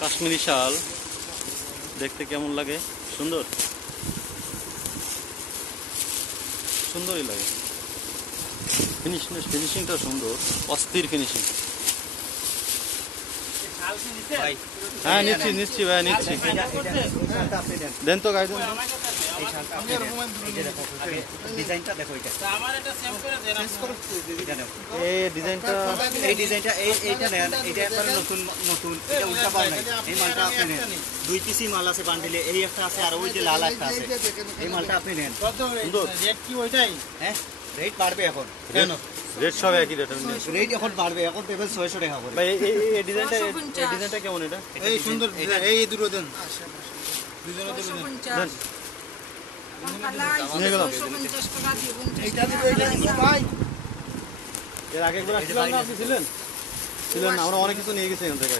কাশ্মীরি শাল দেখতে কেমন লাগে? সুন্দর, সুন্দরই লাগে। ফিনিশিংটা সুন্দর, অস্থির ফিনিশিং। হ্যাঁ নিচ্ছি ভাই, নিচ্ছি। দেন তো গাইড। এই ডিজাইনটা নতুন উল্টা পাও নাই। এই মালটা আপনি নেন। 2 পিসি মাল আছে বান্ডিলে, এই একটা আছে আর ওই যে লাল একটা আছে। এই মালটা আপনি নেন। সুন্দর। রেট কি ওইটাই? হ্যাঁ, রেট বাড়বে এখন। কেন? রেট সব একই রেট। রেট এখন বাড়বে, এখন দেবেন 600 টাকা করে। ভাই এই ডিজাইনটা কেমন? এটা এই সুন্দর ডিজাইন, এই দুটো দেন। দুজনে দেবেন। দেন। নিয়ে গেলাম। এইটা দিবে, এইটা দিবে ভাই। এর আগে একবার আসছিলেন না? আপনি ছিলেন না? আমরা অনেক কিছু নিয়ে গেছি এখান থেকে।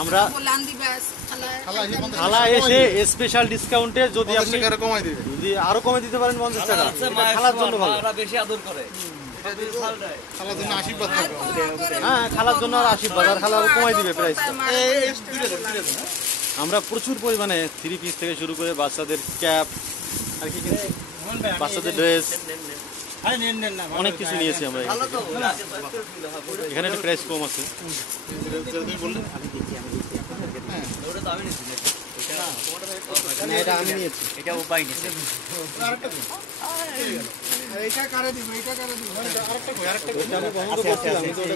আমরা খালা এসে স্পেশাল ডিসকাউন্টে যদি আপনি যদি আরো কমে দিতে পারেন 50 টাকা, খালার জন্য ভালো। বেশি আদর করে। হ্যাঁ, খালার জন্য আর আশীর্বাদ, আর খালা আরো কমাই দিবে প্রাইস। আমরা প্রচুর পরিমাণে 3 পিস থেকে শুরু করে বাচ্চাদের ক্যাপ আর কি কিনছি, বাচ্চাদের ড্রেস, অনেক কিছু নিয়েছি আমরা। এখানে একটা প্রাইস কম আছে। এটা আমি নিয়েছি, এটা উপায় নেই।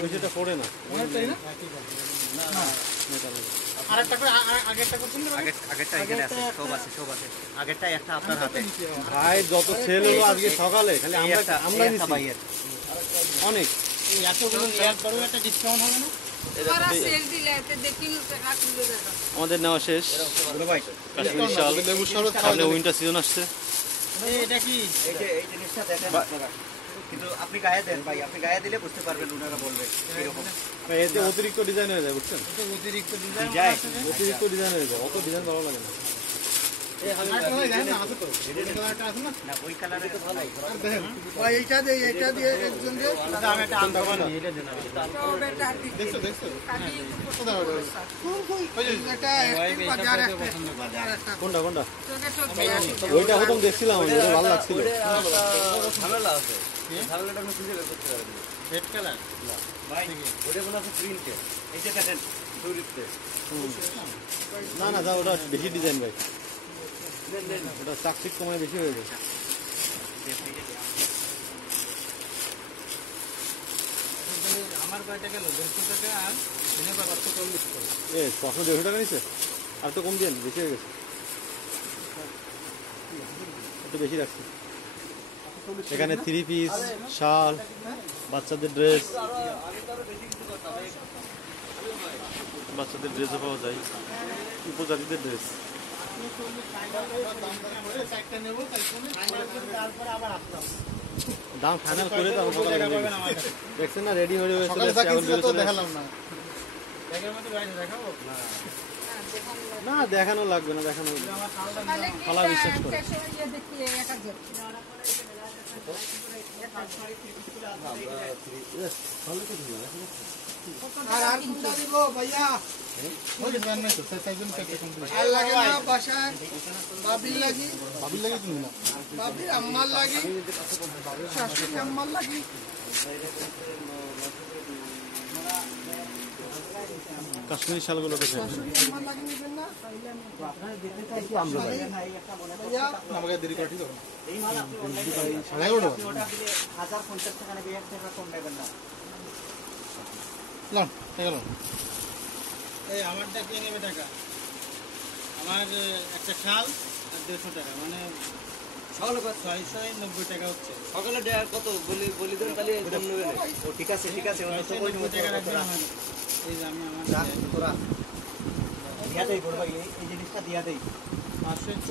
বিষয়টা পড়ে না। ভাই যত সেল হলো আজকে সকালে, খালি আমরা নিচ্ছি অনেক। আমাদের নেওয়া শেষ। কাশ্মীরি শাল, সামনে উইন্টার সিজন আসছে। এটা কি এই জিনিসটা দেখেন আপনারা, কিন্তু আপনি গায়ে দেন ভাই, আপনি গায়ে দিলে বুঝতে পারবেন, ওনারা বলবে এরকম। এতে অতিরিক্ত ডিজাইন হয়ে যায়, বুঝছেন? অতিরিক্ত ডিজাইন হয়ে যায়, অত ডিজাইন ভালো লাগে না। ওই কালারে কোনটা ওইটা প্রথম দেখছিলাম, ভালো লাগছিল। না যা, ওটা বেশি ডিজাইন ভাই, ওটা চাকচিক কমায় বেশি হয়ে যায়। আমার কয়টা গেল 150 টাকা আর 140 টাকা। 150 টাকা নিচ্ছে, আর তো কম দিন, বেশি হয়ে গেছে, একটু বেশি রাখছি। এখানে 3 পিস, শাল, বাচ্চাদের ড্রেস, বাচ্চাদের ড্রেসও পাওয়া যায়, উপজাতিদের ড্রেস। দাম ফাইনাল করে দেখছেন না, রেডি হয়ে না, দেখানো লাগবে না, দেখানো খালা বিশ্বাস করে। কাশ্মীরি শালগুলো দেখেন, আমারটা কে নেবে টাকা? আমার একটা শাল আর 150 টাকা, মানে সকালে 690 টাকা হচ্ছে। সকালে কত বলি দেন, তাহলে ও ঠিক আছে এই যে আমি আমার দিয়া দেই, এই জিনিসটা দিয়া দেই 540।